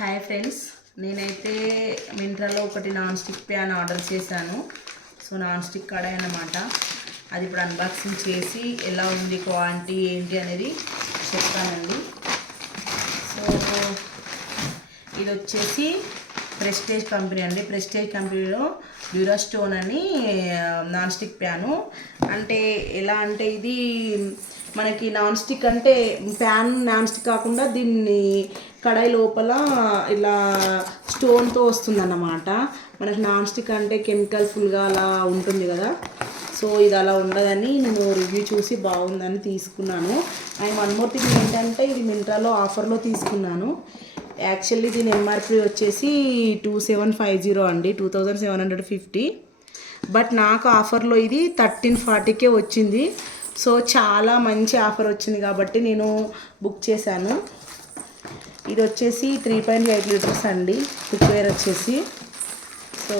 Hi friends, నేనైతే మింత్రాలో ఒకటి non stick pan order చేశాను. సో నాన్ స్టిక్ కడాయి అన్నమాట. అది ఇప్పుడు అన్బాక్సింగ్ చేసి ఎలా ఉంది క్వాలిటీ ఏంటి అనేది చెప్తానండి. సో ఇది వచ్చేసి ప్రెస్టేజ్ కంపెనీ అండి. ప్రెస్టేజ్ కంపెనీలో డ్యూరాస్టోన్ అని నాన్ స్టిక్ ప్యాను. అంటే ఎలా అంటే ఇది మనకి నాన్ స్టిక్ అంటే ప్యాన్ నాన్ స్టిక్ కాకుండా దీన్ని కడాయి లోపల ఇలా స్టోన్తో వస్తుందన్నమాట. మనకి నాన్ స్టిక్ అంటే కెమికల్ ఫుల్గా అలా ఉంటుంది కదా. సో ఇది అలా ఉండదని నేను రివ్యూ చూసి బాగుందని తీసుకున్నాను. అండ్ వన్ మోర్ థింగ్ ఏంటంటే ఇది మింత్రాలో ఆఫర్లో తీసుకున్నాను. యాక్చువల్లీ దీని ఎంఆర్పి వచ్చేసి 2750 అండి, 2750. బట్ నాకు ఆఫర్లో ఇది 1340కే వచ్చింది. సో చాలా మంచి ఆఫర్ వచ్చింది కాబట్టి నేను బుక్ చేశాను. ఇది వచ్చేసి 3.8 లీటర్స్ అండి కుక్వేర్ వచ్చేసి. సో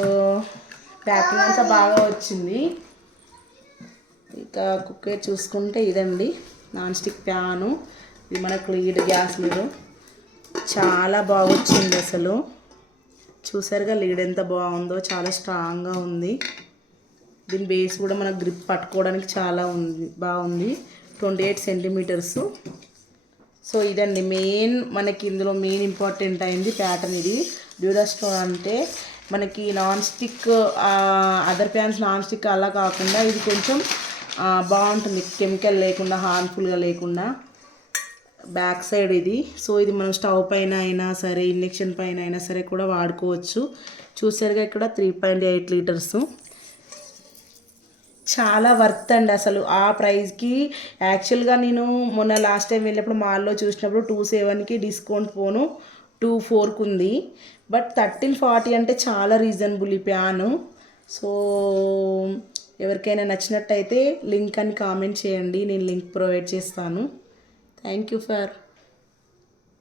ప్యాకింగ్ అంతా బాగా వచ్చింది. ఇక కుక్వేర్ చూసుకుంటే ఇదండి నాన్ స్టిక్ ప్యాను. ఇది మనకు లీడ్ గ్యాస్ లీడ్ చాలా బాగా వచ్చింది. అసలు చూసారుగా లీడ్ ఎంత బాగుందో, చాలా స్ట్రాంగ్గా ఉంది. దీని బేస్ కూడా మన గ్రిప్ పట్టుకోవడానికి చాలా బాగుంది. 28 సెంటీమీటర్స్. సో ఇదండి మెయిన్ మనకి ఇందులో మెయిన్ ఇంపార్టెంట్ అయింది ప్యాటర్న్. ఇది డ్యూరాస్టోన్ అంటే మనకి non stick other pans non stick అలా కాకుండా ఇది కొంచెం బాగుంటుంది, కెమికల్ లేకుండా హార్మ్ఫుల్గా లేకుండా. బ్యాక్ సైడ్ ఇది. సో ఇది మనం స్టవ్ పైన అయినా సరే, ఇండక్షన్ పైన అయినా సరే కూడా వాడుకోవచ్చు. చూసారుగా ఇక్కడ 3.8 లీటర్స్. చాలా వర్త్ అండి అసలు ఆ ప్రైస్కి. యాక్చువల్గా నేను మొన్న లాస్ట్ టైం వెళ్ళినప్పుడు మాల్లో చూసినప్పుడు 27కి డిస్కౌంట్ పోను 24కి ఉంది. బట్ 1340 అంటే చాలా రీజనబుల్ ఈ ప్యాను. సో ఎవరికైనా నచ్చినట్టయితే లింక్ అని కామెంట్ చేయండి, నేను లింక్ ప్రొవైడ్ చేస్తాను. Thank you for